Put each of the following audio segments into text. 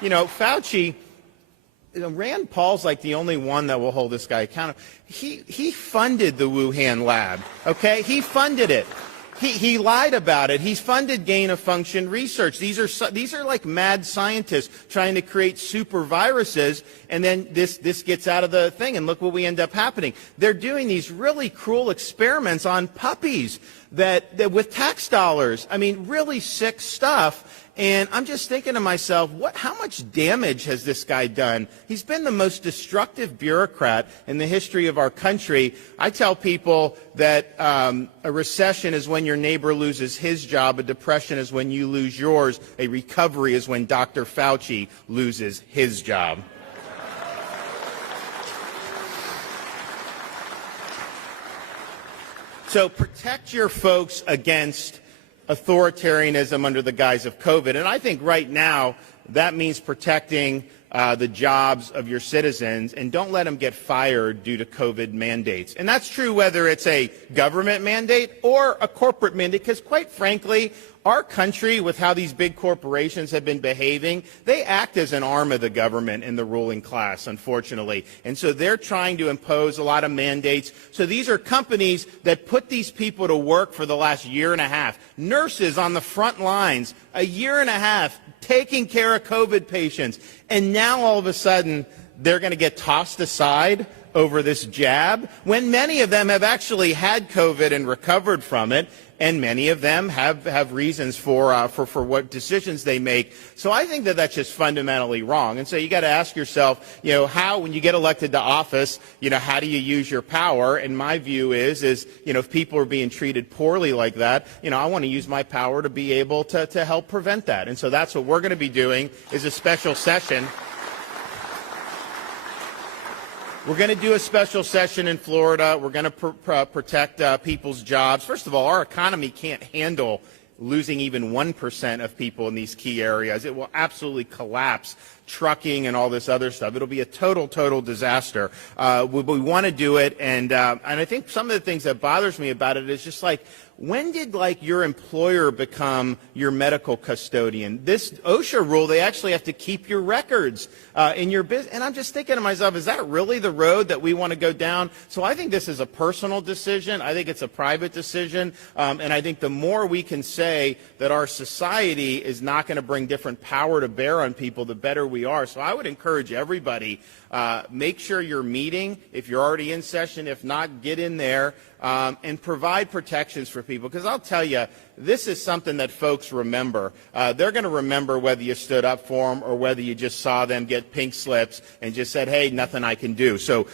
Fauci, Rand Paul's like the only one that will hold this guy accountable. He funded the Wuhan lab, okay? He funded it. He lied about it. He's funded gain-of-function research. These are like mad scientists trying to create super viruses, and then this gets out of the thing, and look what we end up happening. They're doing these really cruel experiments on puppies that with tax dollars. I mean, really sick stuff. And I'm just thinking to myself, how much damage has this guy done? He's been the most destructive bureaucrat in the history of our country. I tell people that a recession is when your neighbor loses his job, a depression is when you lose yours, a recovery is when Dr. Fauci loses his job. So protect your folks against authoritarianism under the guise of COVID. And I think right now that means protecting the jobs of your citizens, and don't let them get fired due to COVID mandates. And that's true whether it's a government mandate or a corporate mandate, because quite frankly, our country, with how these big corporations have been behaving, they act as an arm of the government in the ruling class, unfortunately. And so they're trying to impose a lot of mandates. So these are companies that put these people to work for the last year and a half. Nurses on the front lines, a year and a half, taking care of COVID patients. And now all of a sudden, they're going to get tossed aside over this jab, when many of them have actually had COVID and recovered from it, and many of them have reasons for what decisions they make. So I think that that's just fundamentally wrong. And so you got to ask yourself, how, when you get elected to office, how do you use your power? And my view is, if people are being treated poorly like that, I want to use my power to be able to help prevent that. And so that's what we're going to be doing, is a special session. We're going to do a special session in Florida. We're going to protect people's jobs. First of all, our economy can't handle losing even 1% of people in these key areas. It will absolutely collapse trucking and all this other stuff. It'll be a total disaster. We want to do it, and I think some of the things that bothers me about it is just like, when did your employer become your medical custodian? This OSHA rule, they actually have to keep your records in your business. And I'm just thinking to myself, is that really the road that we want to go down? So I think this is a personal decision. I think it's a private decision. And I think the more we can say that our society is not going to bring different power to bear on people, the better we are. So I would encourage everybody, make sure you're meeting if you're already in session. If not, get in there. And provide protections for people. Because I'll tell you, this is something that folks remember. They're going to remember whether you stood up for them or whether you just saw them get pink slips and just said, hey, nothing I can do. So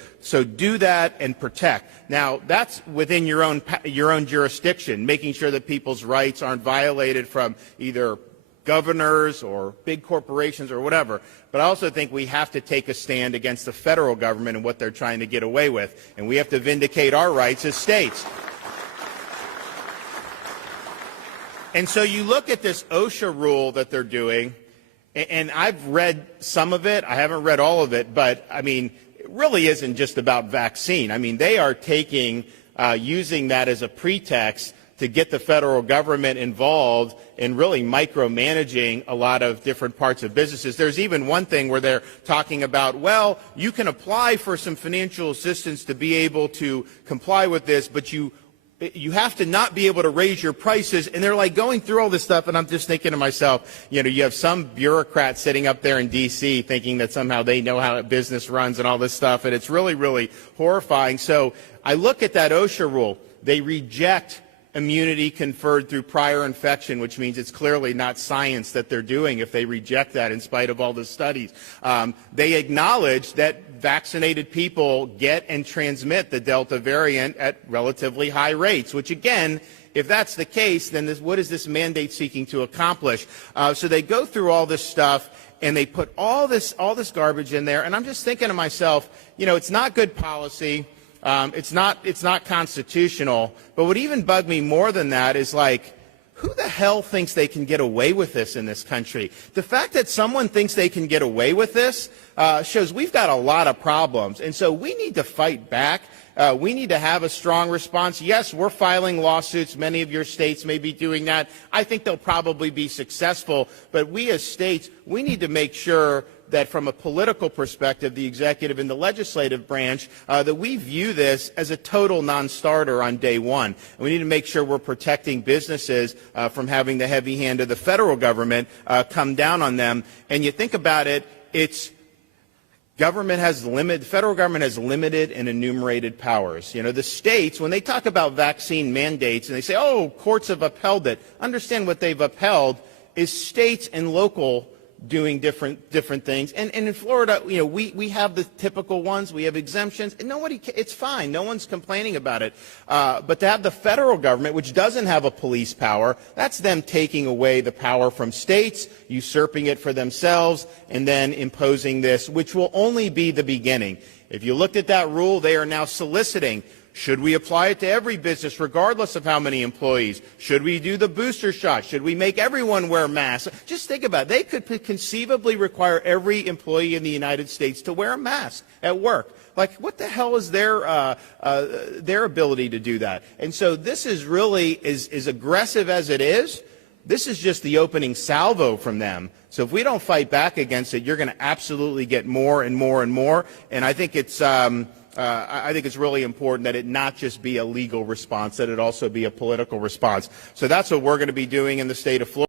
do that and protect. Now, that's within your own jurisdiction, making sure that people's rights aren't violated from either governors or big corporations or whatever. But I also think we have to take a stand against the federal government and what they're trying to get away with. And we have to vindicate our rights as states. And so you look at this OSHA rule that they're doing, and I've read some of it. I haven't read all of it, but, I mean, it really isn't just about vaccine. I mean, they are using that as a pretext to get the federal government involved in really micromanaging a lot of different parts of businesses. There's even one thing where they're talking about, well, you can apply for some financial assistance to be able to comply with this, but you have to not be able to raise your prices. And they're like going through all this stuff, and I'm just thinking to myself, you have some bureaucrat sitting up there in D.C. thinking that somehow they know how a business runs and all this stuff, and it's really horrifying. So I look at that OSHA rule. They reject immunity conferred through prior infection, which means it's clearly not science that they're doing if they reject that in spite of all the studies. They acknowledge that vaccinated people get and transmit the Delta variant at relatively high rates, which again, if that's the case, then what is this mandate seeking to accomplish? So they go through all this stuff, and they put all this garbage in there, and I'm just thinking to myself, it's not good policy. It's not constitutional. But what even bugged me more than that is who the hell thinks they can get away with this in this country? The fact that someone thinks they can get away with this shows we've got a lot of problems. And so we need to fight back. We need to have a strong response. Yes, we're filing lawsuits. Many of your states may be doing that. I think they'll probably be successful. But we as states, we need to make sure that from a political perspective, the executive and the legislative branch, that we view this as a total non-starter on day one. And we need to make sure we're protecting businesses from having the heavy hand of the federal government come down on them. And you think about it, it's the federal government has limited and enumerated powers. You know, the states, when they talk about vaccine mandates and they say, oh, courts have upheld it, understand what they've upheld is states and local doing different things. And in Florida, you know, we have the typical ones. We have exemptions. And it's fine. No one's complaining about it. But to have the federal government, which doesn't have a police power, that's them taking away the power from states, usurping it for themselves, and then imposing this, which will only be the beginning. If you looked at that rule, they are now soliciting. Should we apply it to every business, regardless of how many employees? Should we do the booster shot? Should we make everyone wear masks? Just think about it. They could conceivably require every employee in the United States to wear a mask at work. Like, what the hell is their ability to do that? And so this is really, as aggressive as it is, this is just the opening salvo from them. So if we don't fight back against it, you're going to absolutely get more and more and more. And I think it's really important that it not just be a legal response, that it also be a political response. So that's what we're going to be doing in the state of Florida.